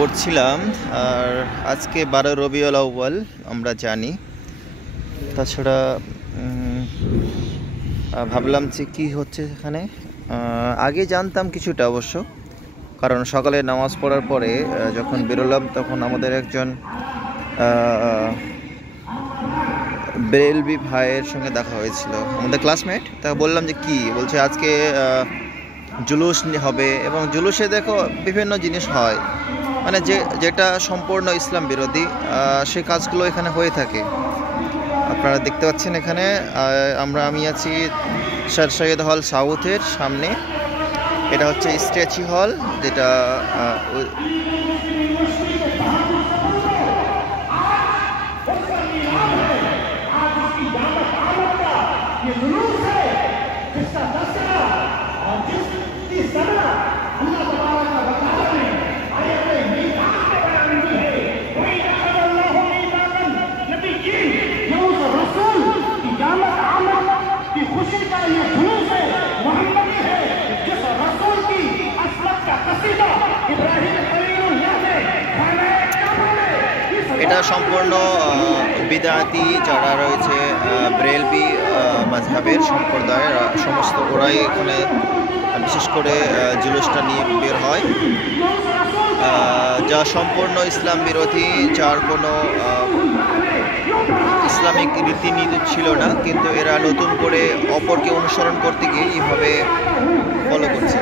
পড়ছিলাম। আর আজকে 12 রবিউল আউয়াল আমরা জানি। তাছাড়া ভাবলাম যে কী হচ্ছে এখানে। আগে জানতাম কিছুটা অবশ্য, কারণ সকালে নামাজ পড়ার পরে যখন বেরোলাম তখন আমাদের একজন বেরেলভি ভাইয়ের সঙ্গে দেখা হয়েছিল, আমাদের ক্লাসমেট। তা বললাম যে কি, বলছে আজকে জুলুস হবে, এবং জুলুসে দেখো বিভিন্ন জিনিস হয়, মানে যেটা সম্পূর্ণ ইসলাম বিরোধী সে কাজগুলো এখানে হয়ে থাকে। আপনারা দেখতে পাচ্ছেন এখানে আমি আছি স্যার সৈয়দ হল সাউথের সামনে। এটা হচ্ছে স্ট্যাচু হল, যেটা এটা সম্পূর্ণ বিদআতি যারা রয়েছে বেরেলভি মাযহাবের সম্প্রদায়ের সমস্ত ওরাই এখানে বিশেষ করে জুলুসটা নিয়ে বের হয়, যা সম্পূর্ণ ইসলাম বিরোধী, যার কোনো ইসলামিক রীতিনীতি ছিল না, কিন্তু এরা নতুন করে অপরকে অনুসরণ করতে গিয়ে এইভাবে ফলো করছে।